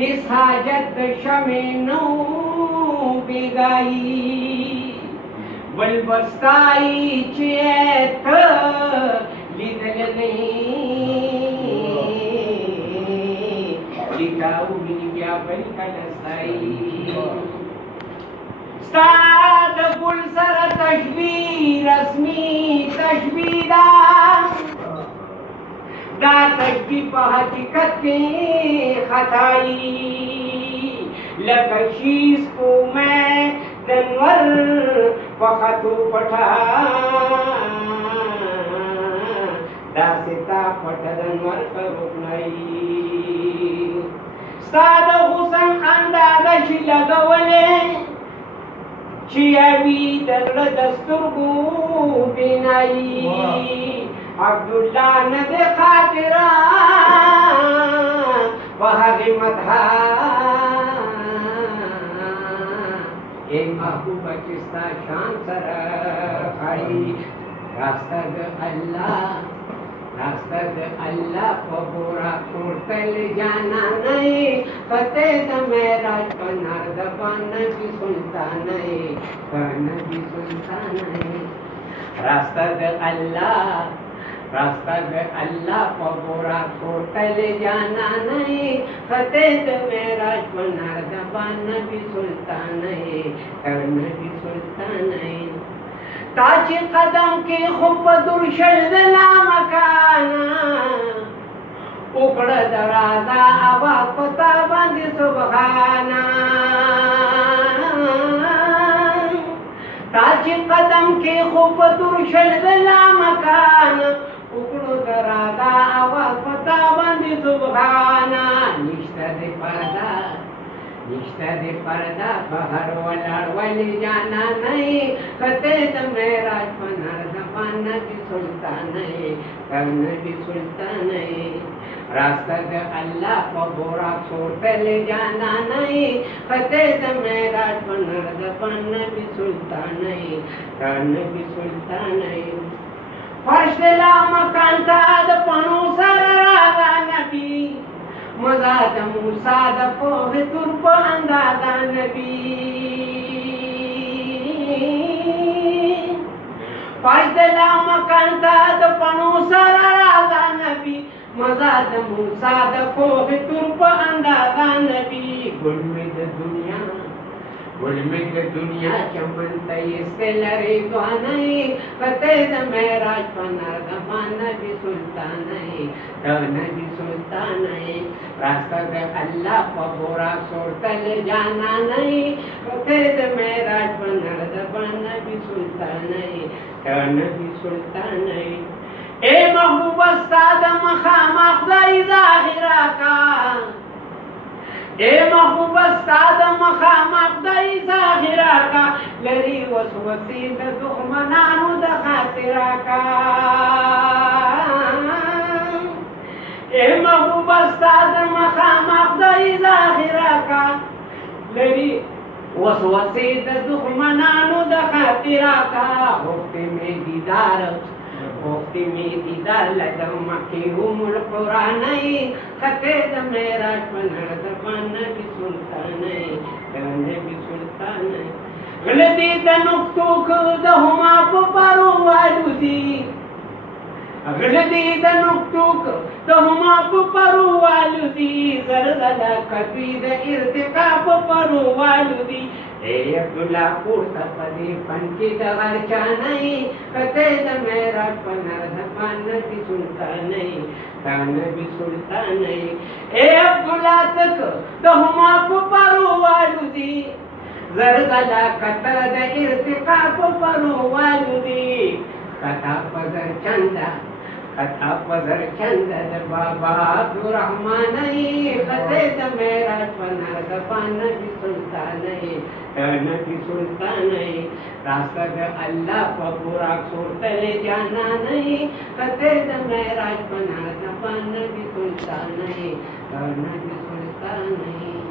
इस हाजत शमे नौ बेगाई बलबस्ताई चेत लिदल लिकाऊ बिलिया बल कलसाई स्ताद गुल सर तशबीर रस्मी तशबीदा दा तशबीह हकीकत के खताई लकशीस को मैं दनवर पखतु पठा दासिता पठ दनवर करुनाई साद हुसन अंदाज लगवले चियावी दगड़ दस्तुरगु बिनाई अब्दुल्ला नदे खातिरा बहागे मधा ए महबूब किस्ता शान सर खाई रास्तद अल्लाह पबोरा कोर्तल जाना नहीं फते मेराज पनार दबान भी सुनता नहीं कन भी सुनता नहीं रास्तद अल्लाह पबोरा कोर्तल जाना नहीं फते मेराज पनार दबान भी सुनता नहीं कन भी सुनता नहीं ताज कदम के खुब दुर्शद मकाना उकड़ दराजा आवा पता बंद सुबहाना ताज कदम के खुब दुर्शद मकाना उकड़ दराजा आवा पता बंद सुबहाना निश्ता दे पर्दा बहर वलाड़ वाली जाना नहीं कते मेराज पनार दबान भी सुनता नहीं करना भी सुनता नहीं रास्ता दे अल्लाह पबोरा छोड़ते ले जाना नहीं कते मेराज पनार दबान भी सुनता नहीं करना भी सुनता नहीं फर्श ला मकान ताद पनो sir Raja Nabi मजाद Musa the पोह तुर्प अंदादा Nabi फजला मकांता the पनो सरा राजा नबी मजाद मूसा द पोह तुर्प अंदादा नबी गुल में दुनिया चमन तयसे लरे द्वानई कते द मेराज पनार दबान भी सुल्तान नहीं तन भी सुल्तान नहीं रास्ता दे अल्लाह पबोरा सोतल जाना नहीं कते द मेराज पनार दबान भी सुल्तान नहीं तन भी सुल्तान नहीं ए महबूब साद मखाम अफजाई जाहिरा का ए महबूब साद मखाम अफजाई जाहिरा का लरी वसवसी द दुखमनानु द खातिरा का ए महबूब साद मखाम अफजाई जाहिरा का लरी वसवसी द दुखमनानु द खातिरा का होती में दीदार लगम मकी उमर पुरानी खते द मेराज पनार दबान भी सुनता नहीं गाने भी सुनता नहीं गलती द नुक्तुक द हुमा परो वालुदी गलती द नुक्तुक द हुमा परो वालुदी जरदला कभी द इर्तिकाब परो वालुदी ए अब्दुल्ला पुरता पदी पंकी दगर नहीं कते द मेराज पनार दबान भी सुनता नहीं कान भी सुनता नहीं ए अब्दुल्ला तक द हुमा परो वालुदी जरदला कता द इर्तिकाब परो वालुदी कथा पजर चंद बाबा अब्दुर्रहमान कते द मेराज पनार दबान भी सुनता नहीं तन भी सुनता नहीं रास्ता द अल्लाह पबोरा छोड़ते जाना नहीं कते द मेराज पनार दबान भी सुनता नहीं तन भी सुनता नहीं।